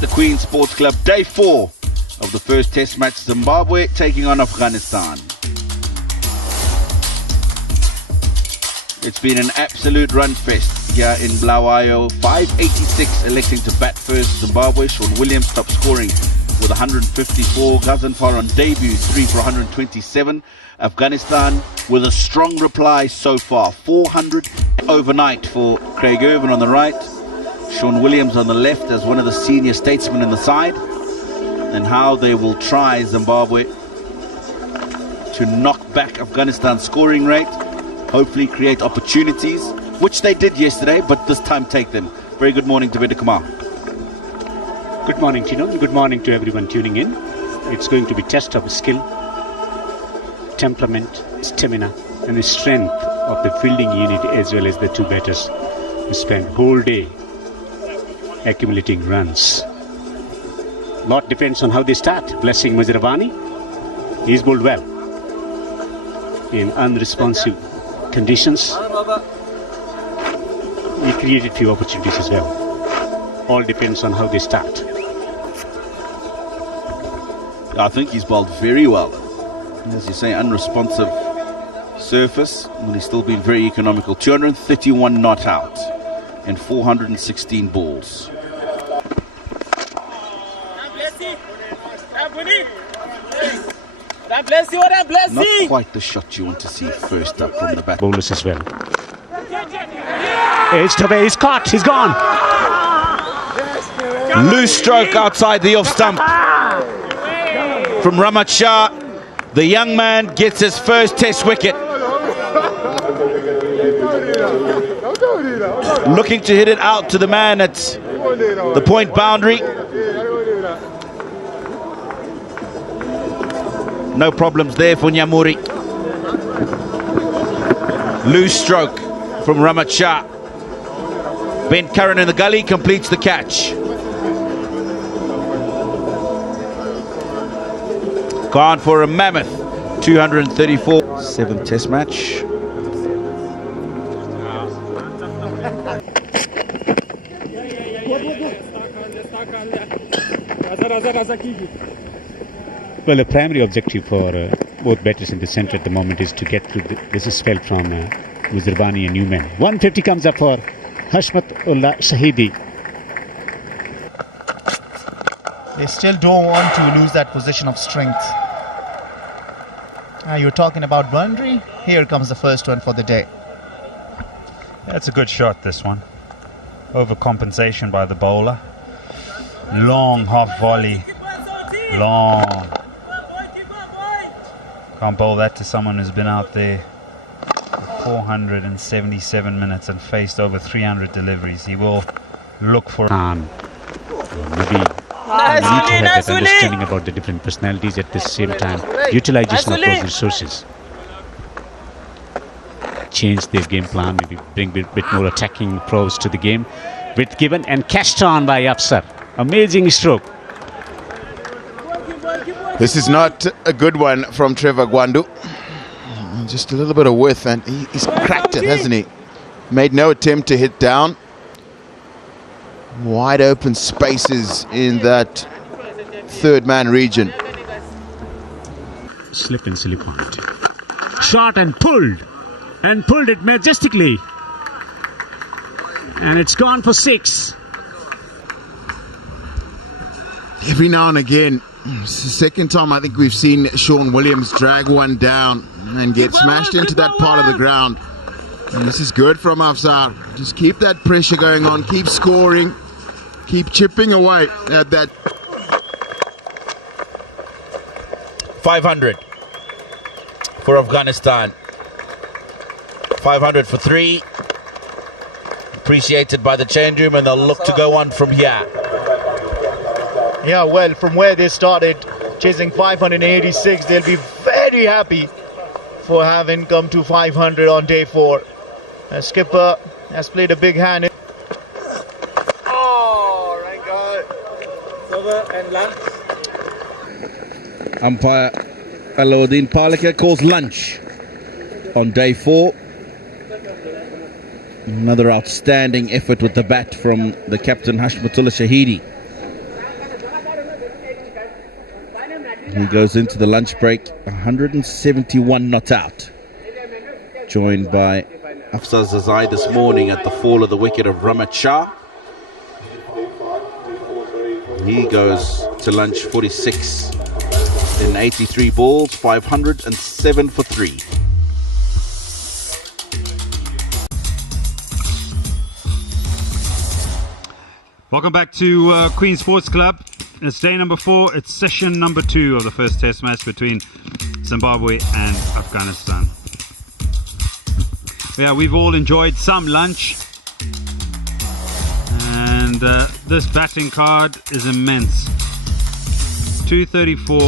the Queen Sports Club. Day 4 of the first test match. Zimbabwe taking on Afghanistan. It's been an absolute run fest here in Bulawayo. 586 electing to bat first. Zimbabwe, Sean Williams top scoring with 154. Gazanfar on debut, 3 for 127. Afghanistan with a strong reply so far. 400 overnight for Craig Irvin on the right. Sean Williams on the left as one of the senior statesmen in the side. And how they will try Zimbabwe to knock back Afghanistan's scoring rate. Hopefully create opportunities, which they did yesterday, but this time take them. Very good morning to Beda Kumar. Good morning, Tino. Good morning to everyone tuning in. It's going to be test of skill, temperament, stamina, and the strength of the fielding unit as well as the two batters who spent whole day accumulating runs. Lot depends on how they start. Blessing Muzarabani, he's bowled well in unresponsive conditions. He created few opportunities as well. All depends on how they start. I think he's bowled very well. As you say, unresponsive surface, but he's still been very economical. 231 not out and 416 balls. Not quite the shot you want to see first up from the bat. Bowlers as well. It's Tobe, he's caught, he's gone. Loose stroke outside the off stump from Ramat Shah. The young man gets his first test wicket. Looking to hit it out to the man at the point boundary. No problems there for Nyamuri. Loose stroke from Ramat Shah. Ben Curran in the gully completes the catch. Gone for a mammoth 234. 7th test match. Well, the primary objective for both batters in the centre at the moment is to get through this spell from Muzarbani and Newman. 150 comes up for Hashmatullah Shahidi. They still don't want to lose that position of strength. You're talking about boundary. Here comes the first one for the day. That's a good shot, this one. Overcompensation by the bowler. Long half volley. Long. Can't bowl that to someone who's been out there 477 minutes and faced over 300 deliveries. He will look for... Maybe you need to have that understanding about the different personalities at the same time. Utilization of those resources. Change their game plan, maybe bring a bit more attacking approach to the game. Width given and cashed on by Afsar. Amazing stroke. This is not a good one from Trevor Gwandu. Just a little bit of width, and he's cracked it, hasn't he? Made no attempt to hit down. Wide open spaces in that third man region. Slip and silly point. Shot and pulled it majestically. And it's gone for 6. Every now and again, it's the second time I think we've seen Sean Williams drag one down and get smashed into that part of the ground. And this is good from Afsar. Just keep that pressure going on, keep scoring, keep chipping away at that. 500 for Afghanistan. 500 for 3. Appreciated by the change room, and they'll look to go on from here. Yeah, well, from where they started, chasing 586, they'll be very happy for having come to 500 on day 4. And skipper has played a big hand. Oh, right guy. Over and lunch. Umpire Alauddin Palika calls lunch on day 4. Another outstanding effort with the bat from the captain Hashmatullah Shahidi. He goes into the lunch break 171 not out. Joined by Afsar Zazai this morning at the fall of the wicket of Ramat Shah. He goes to lunch 46 in 83 balls, 507 for 3. Welcome back to Queen Sports Club. It's day number 4. It's session number 2 of the first test match between Zimbabwe and Afghanistan. Yeah, we've all enjoyed some lunch. And this batting card is immense. 234,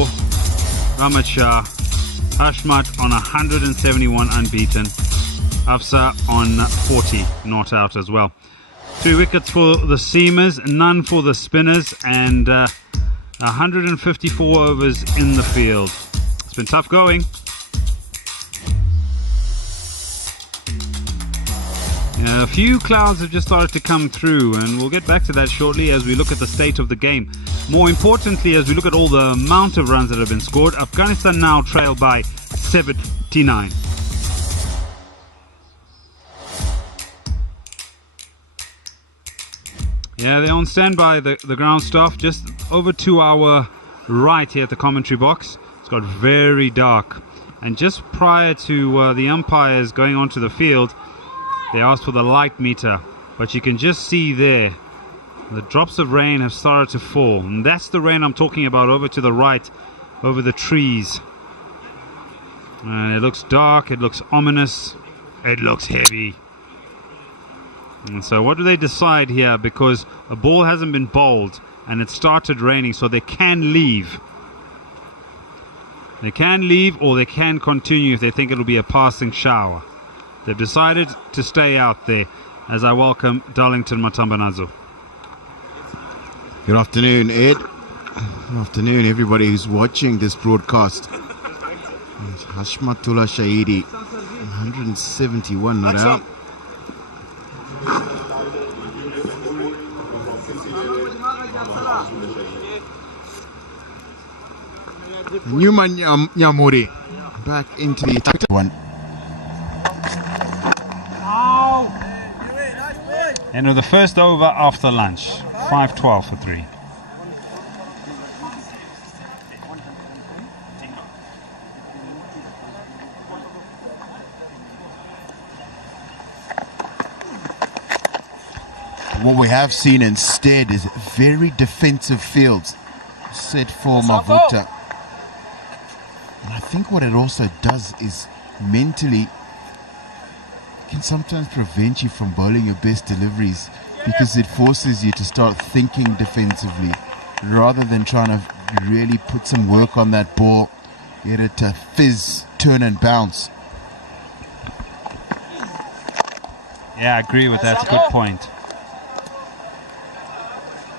Ramat Shah, Hashmat on 171 unbeaten, Afsar on 40 not out as well. 3 wickets for the seamers, none for the spinners, and 154 overs in the field. It's been tough going. A few clouds have just started to come through, and we'll get back to that shortly as we look at the state of the game. More importantly, as we look at all the amount of runs that have been scored, Afghanistan now trail by 79. Yeah, they're on standby, the ground staff, just over to our right here at the commentary box. It's got very dark. And just prior to the umpires going onto the field, they asked for the light meter. But you can just see there, the drops of rain have started to fall. And that's the rain I'm talking about over to the right, over the trees. And it looks dark, it looks ominous, it looks heavy. And so what do they decide here? Because a ball hasn't been bowled and it started raining, so they can leave. They can leave or they can continue if they think it'll be a passing shower. They've decided to stay out there as I welcome Darlington Matambanazo. Good afternoon, Ed. Good afternoon, everybody who's watching this broadcast. Hashmatullah Shahidi, 171 not out. Newman Nyamuri back into the attack one. End of the first over after lunch. 5-12 for 3. What we have seen instead is very defensive fields set for Mavuta. And I think what it also does is mentally can sometimes prevent you from bowling your best deliveries, because it forces you to start thinking defensively rather than trying to really put some work on that ball, get it to fizz, turn and bounce. Yeah, I agree with that. Good point.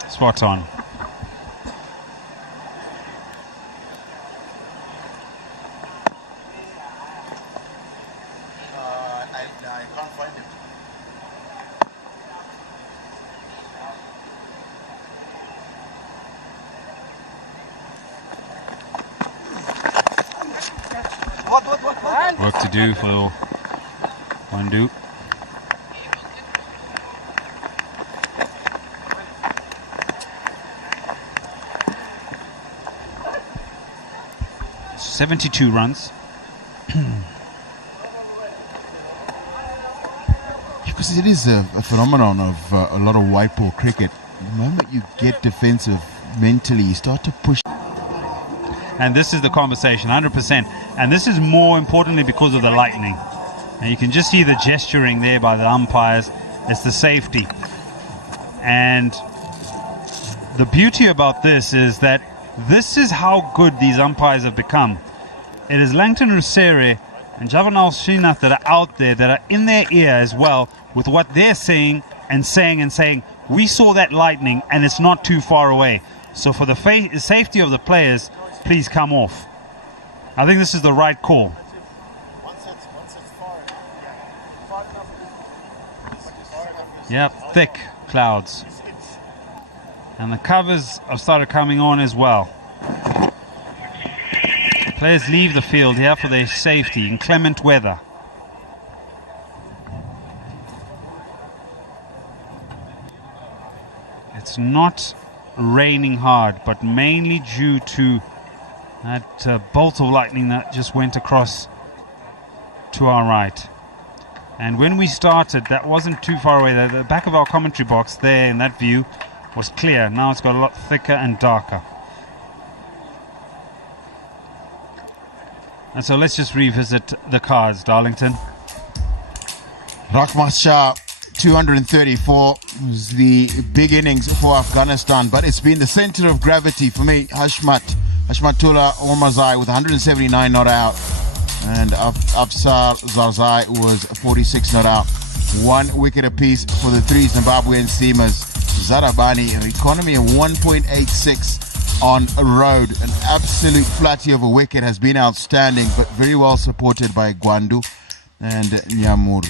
Spot on. I can't find him. Work to do for Wandu. .72 runs. Because it is a phenomenon of a lot of white ball cricket. The moment you get defensive mentally, you start to push. And this is the conversation, 100%. And this is more importantly because of the lightning. And you can just see the gesturing there by the umpires. It's the safety. And the beauty about this is that this is how good these umpires have become. It is Langton Rusere and Javanal Srinath that are out there, that are in their ear as well with what they're saying and saying, we saw that lightning and it's not too far away. So for the safety of the players, please come off. I think this is the right call. Yep, thick clouds. And the covers have started coming on as well. Players leave the field here for their safety in clement weather. It's not raining hard, but mainly due to that bolt of lightning that just went across to our right. And when we started, that wasn't too far away. The back of our commentary box there in that view was clear. Now it's got a lot thicker and darker. And so let's just revisit the cards, Darlington. Rahmat Shah, 234 was the big innings for Afghanistan, but it's been the center of gravity for me. Hashmatullah Omarzai with 179 not out, and Afsar Zarzai was 46 not out. 1 wicket apiece for the 3 Zimbabwean seamers. Zarabani, an economy of 1.86 on a road. An absolute flatty of a wicket has been outstanding, but very well supported by Gwandu and Nyamur.